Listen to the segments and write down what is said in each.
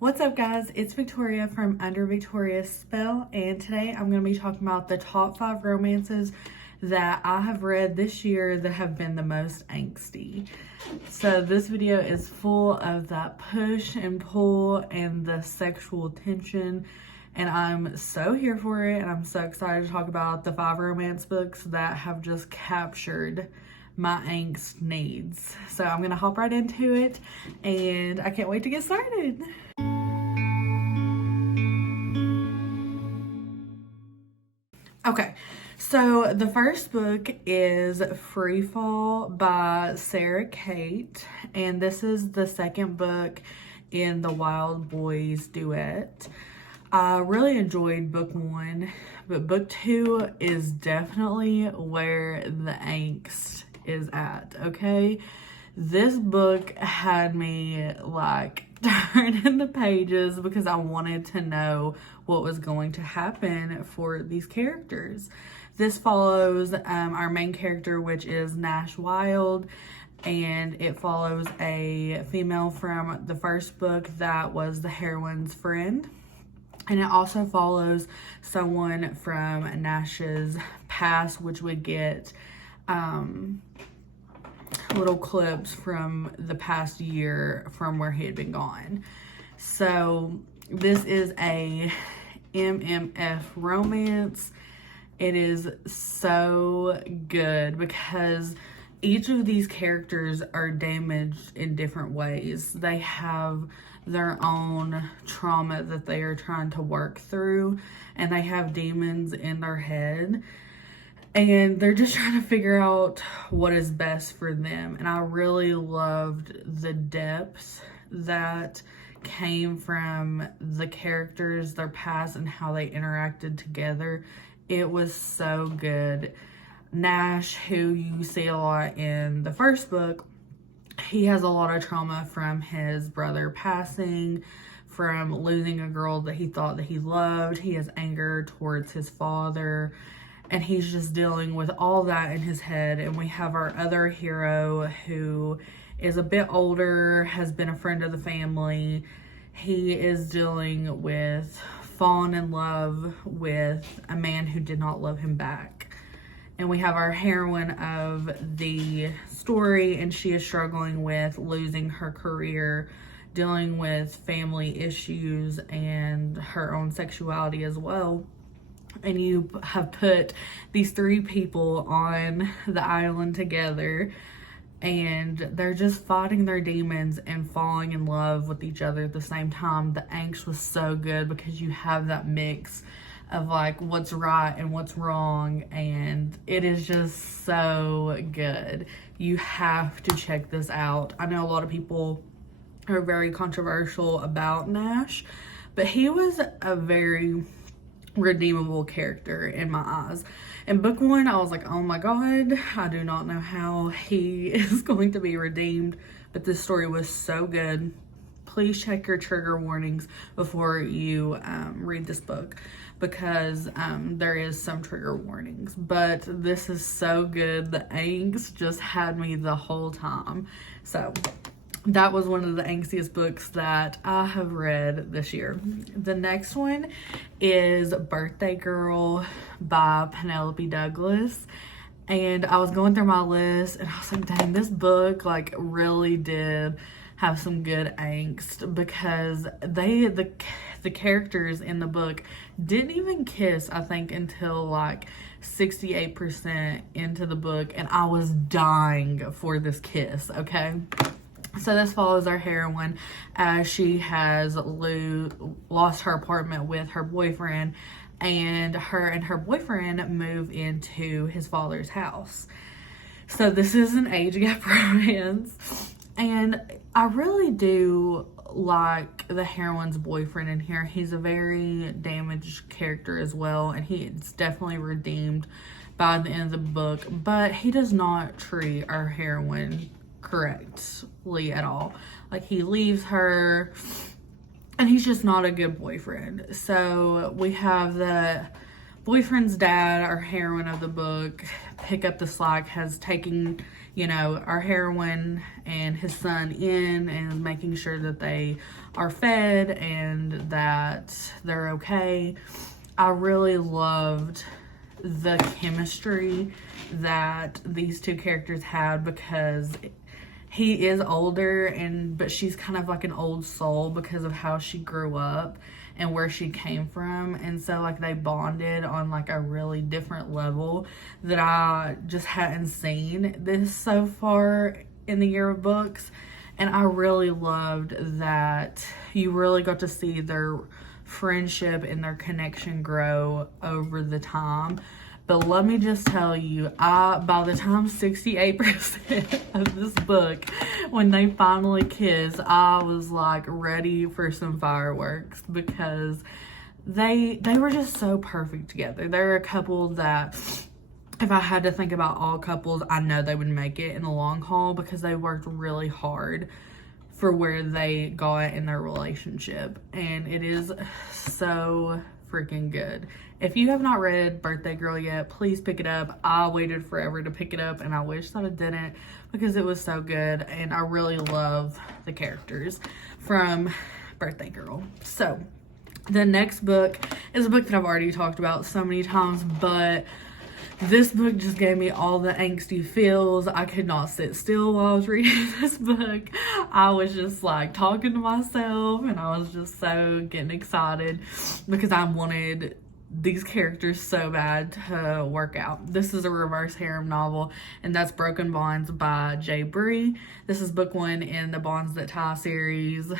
What's up, guys? It's Victoria from Under Victoria's Spell, and today I'm going to be talking about the top 5 romances that I have read this year that have been the most angsty. So this video is full of that push and pull and the sexual tension, and I'm so here for it, and I'm so excited to talk about the 5 romance books that have just captured my angst needs. So I'm gonna hop right into it, and I can't wait to get started. Okay, so the first book is Free Fall by Sarah Kate, and this is the second book in the Wild Boys duet. I really enjoyed book 1, but book 2 is definitely where the angst is at, okay? This book had me like turning the pages because I wanted to know what was going to happen for these characters. This follows our main character, which is Nash Wild, and it follows a female from the first book that was the heroine's friend. And it also follows someone from Nash's past, which would get little clips from the past year from where he had been gone. So this is a MMF romance. It is so good because each of these characters are damaged in different ways. They have their own trauma that they are trying to work through, and they have demons in their head, and they're just trying to figure out what is best for them. And I really loved the depth that came from the characters, their past, and how they interacted together. It was so good. Nash, who you see a lot in the first book, he has a lot of trauma from his brother passing, from losing a girl that he thought that he loved. He has anger towards his father, and he's just dealing with all that in his head. And we have our other hero who is a bit older, has been a friend of the family. He is dealing with falling in love with a man who did not love him back. And we have our heroine of the story, and she is struggling with losing her career, dealing with family issues, and her own sexuality as well. And you have put these 3 people on the island together, and they're just fighting their demons and falling in love with each other at the same time. The angst was so good because you have that mix of like what's right and what's wrong, and it is just so good. You have to check this out. I know a lot of people are very controversial about Nash, but he was a very redeemable character in my eyes. In book 1, I was like, oh my god, I do not know how he is going to be redeemed, but this story was so good. Please check your trigger warnings before you read this book, because there is some trigger warnings, but this is so good. The angst just had me the whole time. So that was one of the angstiest books that I have read this year. The next one is Birthday Girl by Penelope Douglas. And I was going through my list, and I was like, dang, this book like really did have some good angst, because the characters in the book didn't even kiss, I think, until like 68% into the book, and I was dying for this kiss, okay? So this follows our heroine as she has lost her apartment with her boyfriend, and her boyfriend move into his father's house. So this is an age gap romance, and I really do like the heroine's boyfriend in here. He's a very damaged character as well, and he's definitely redeemed by the end of the book, but he does not treat our heroine correctly at all. Like, he leaves her, and he's just not a good boyfriend. So we have the boyfriend's dad, our heroine of the book, pick up the slack, has taken you know, our heroine and his son in, and making sure that they are fed and that they're okay. I really loved the chemistry that these two characters had, because he is older, but she's kind of like an old soul because of how she grew up and where she came from. And so like they bonded on like a really different level that I just hadn't seen this so far in the year of books. And I really loved that you really got to see their friendship and their connection grow over the time. But let me just tell you, by the time 68% of this book, when they finally kiss, I was like ready for some fireworks, because they were just so perfect together. They're a couple that, if I had to think about all couples, I know they would make it in the long haul, because they worked really hard for where they got in their relationship. And it is so freaking good. If you have not read Birthday Girl yet, please pick it up. I waited forever to pick it up, and I wish that I didn't, because it was so good, and I really love the characters from Birthday Girl. So the next book is a book that I've already talked about so many times, but this book just gave me all the angsty feels. I could not sit still while I was reading this book. I was just like talking to myself, and I was just so getting excited because I wanted these characters so bad to work out. This is a reverse harem novel, and that's Broken Bonds by Bree. This is book 1 in the Bonds That Tie series.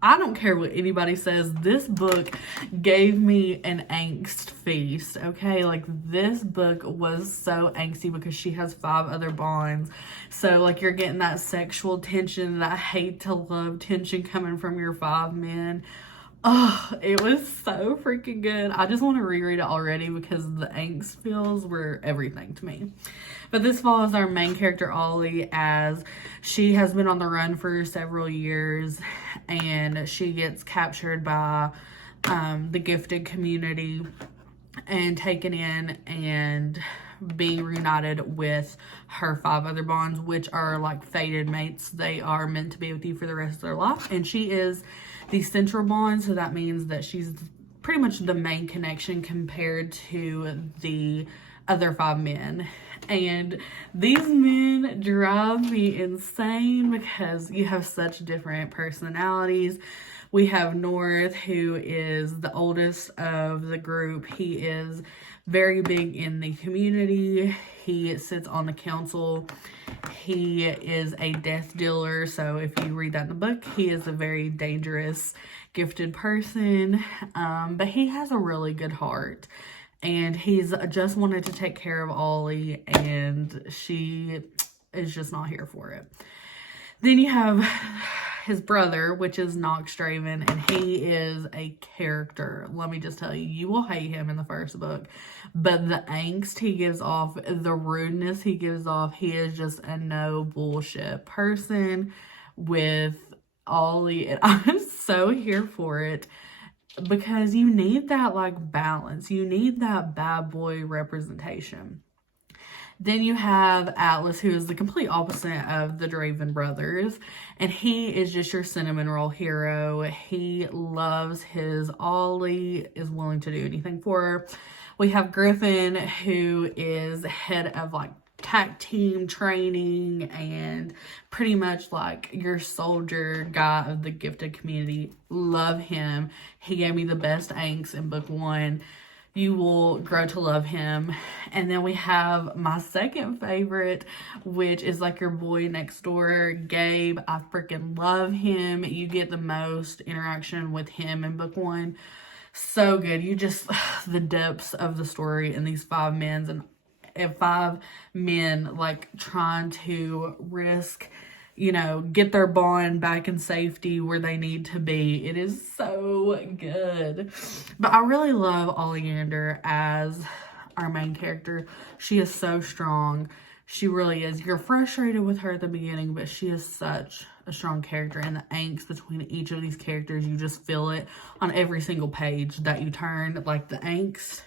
I don't care what anybody says, this book gave me an angst feast, okay? Like, this book was so angsty because she has 5 other bonds. So, like, you're getting that sexual tension, that hate to love tension coming from your 5 men. Oh, it was so freaking good. I just want to reread it already because the angst feels were everything to me. But this follows our main character, Ollie, as she has been on the run for several years, and she gets captured by the gifted community and taken in and being reunited with her 5 other bonds, which are like fated mates. They are meant to be with you for the rest of their life, and she is the central bond, so that means that she's pretty much the main connection compared to the other 5 men. And these men drive me insane because you have such different personalities. We have North, who is the oldest of the group. He is very big in the community. He sits on the council. He is a death dealer. So if you read that in the book, he is a very dangerous, gifted person. But he has a really good heart. And he's just wanted to take care of Ollie, and she is just not here for it. Then you have his brother, which is Nox Draven, and he is a character. Let me just tell you, you will hate him in the first book, but the angst he gives off, the rudeness he gives off, he is just a no bullshit person with Ollie, and I'm so here for it. Because you need that like balance. You need that bad boy representation. Then you have Atlas, who is the complete opposite of the Draven brothers. And he is just your cinnamon roll hero. He loves his Ollie, is willing to do anything for her. We have Griffin, who is head of like tag team training and pretty much like your soldier guy of the gifted community. Love him. He gave me the best angst in book 1. You will grow to love him. And then we have my second favorite, which is like your boy next door, Gabe. I freaking love him. You get the most interaction with him in book 1. So good. You just, the depths of the story in these 5 men, and 5 men like trying to risk, you know, get their bond back in safety where they need to be. It is so good. But I really love Oleander as our main character. She is so strong. She really is. You're frustrated with her at the beginning, but she is such a strong character, and the angst between each of these characters, you just feel it on every single page that you turn. Like, the angst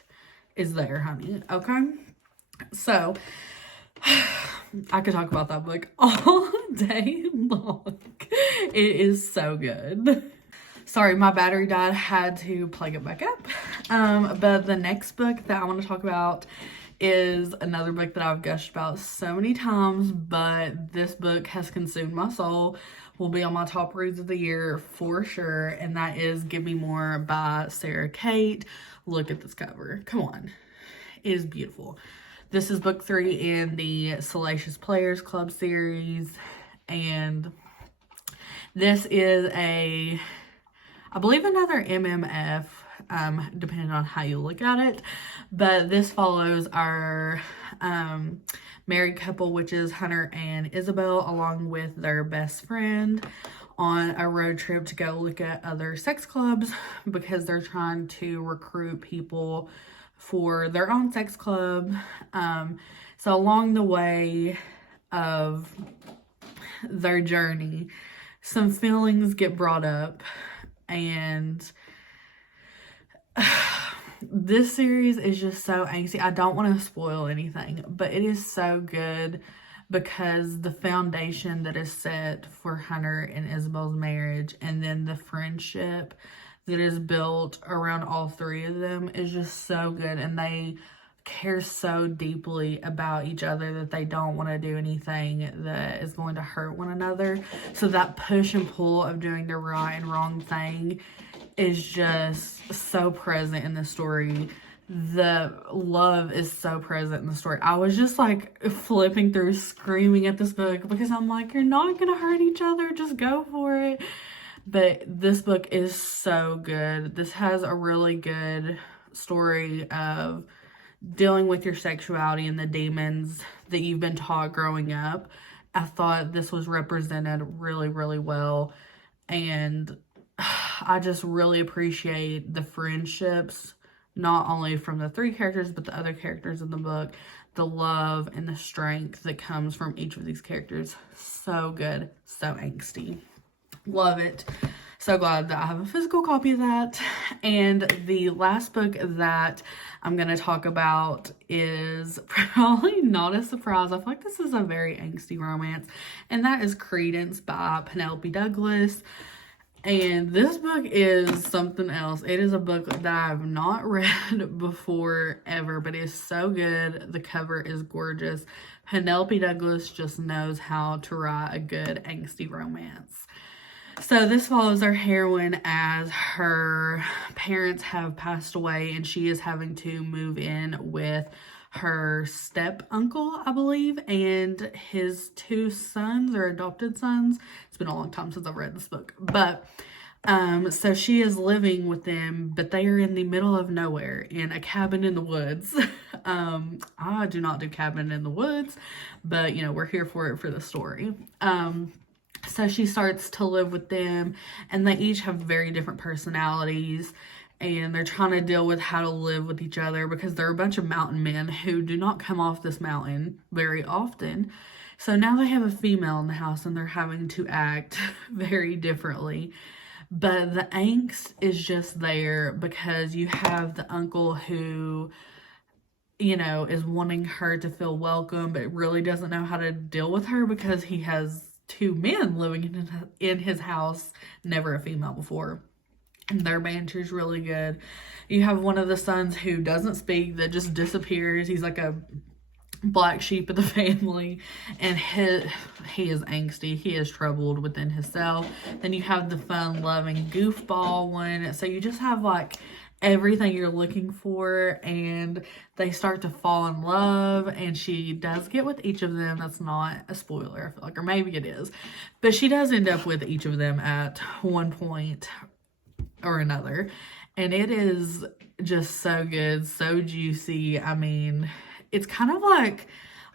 is there, honey. Okay? So, I could talk about that book all day long. It is so good. Sorry, my battery died. Had to plug it back up. But the next book that I want to talk about is another book that I've gushed about so many times, but this book has consumed my soul. Will be on my top reads of the year for sure, and that is Give Me More by Sarah Kate. Look at this cover. Come on. It is beautiful. This is book 3 in the Salacious Players Club series, and this is I believe another MMF, depending on how you look at it, but this follows our married couple, which is Hunter and Isabel, along with their best friend on a road trip to go look at other sex clubs because they're trying to recruit people for their own sex club. So along the way of their journey, some feelings get brought up, and this series is just so angsty. I don't want to spoil anything, but it is so good because the foundation that is set for Hunter and Isabel's marriage, and then the friendship that is built around all three of them, is just so good. And they care so deeply about each other that they don't want to do anything that is going to hurt one another. So that push and pull of doing the right and wrong thing is just so present in the story. The love is so present in the story. I was just like flipping through, screaming at this book because I'm like, you're not gonna hurt each other, just go for it. But this book is so good. This has a really good story of dealing with your sexuality and the demons that you've been taught growing up. I thought this was represented really, really well. And I just really appreciate the friendships, not only from the 3 characters, but the other characters in the book. The love and the strength that comes from each of these characters. So good. So angsty. Love it. So glad that I have a physical copy of that. And the last book that I'm going to talk about is probably not a surprise. I feel like this is a very angsty romance, and that is Credence by Penelope Douglas. And this book is something else. It is a book that I've not read before ever, but it is so good. The cover is gorgeous. Penelope Douglas just knows how to write a good angsty romance. So this follows our heroine as her parents have passed away, and she is having to move in with her step uncle, I believe, and his 2 sons or adopted sons. It's been a long time since I've read this book, but so she is living with them, but they are in the middle of nowhere in a cabin in the woods. I do not do cabin in the woods, but you know, we're here for it for the story. So she starts to live with them, and they each have very different personalities, and they're trying to deal with how to live with each other because they're a bunch of mountain men who do not come off this mountain very often. So now they have a female in the house, and they're having to act very differently. But the angst is just there because you have the uncle who, you know, is wanting her to feel welcome, but really doesn't know how to deal with her because he has 2 men living in his house, never a female before. And their banter is really good. You have one of the sons who doesn't speak, that just disappears. He's like a black sheep of the family, and he is angsty. He is troubled within himself. Then you have the fun-loving goofball one. So you just have like everything you're looking for, and they start to fall in love, and she does get with each of them. That's not a spoiler, I feel like, or maybe it is, but she does end up with each of them at one point or another, and it is just so good, so juicy. I mean, it's kind of like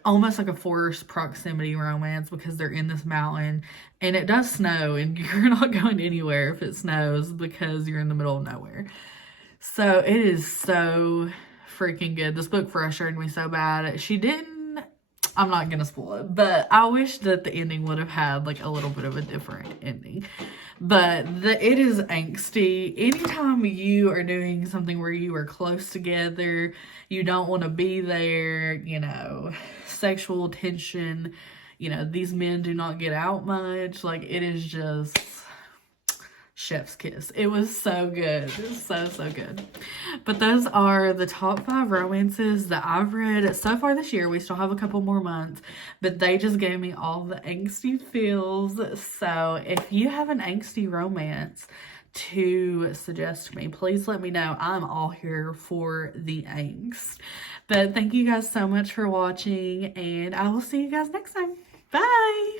almost like a forced proximity romance because they're in this mountain and it does snow, and you're not going anywhere if it snows because you're in the middle of nowhere. So it is so freaking good. This book frustrated me so bad. I'm not gonna spoil it, but I wish that the ending would have had like a little bit of a different ending. But it is angsty. Anytime you are doing something where you are close together, you don't want to be there, you know, sexual tension, you know, these men do not get out much. Like, it is just chef's kiss. It was so good. So good. But those are the top 5 romances that I've read so far this year. We still have a couple more months, but they just gave me all the angsty feels. So if you have an angsty romance to suggest to me, please let me know. I'm all here for the angst. But thank you guys so much for watching, and I will see you guys next time. Bye!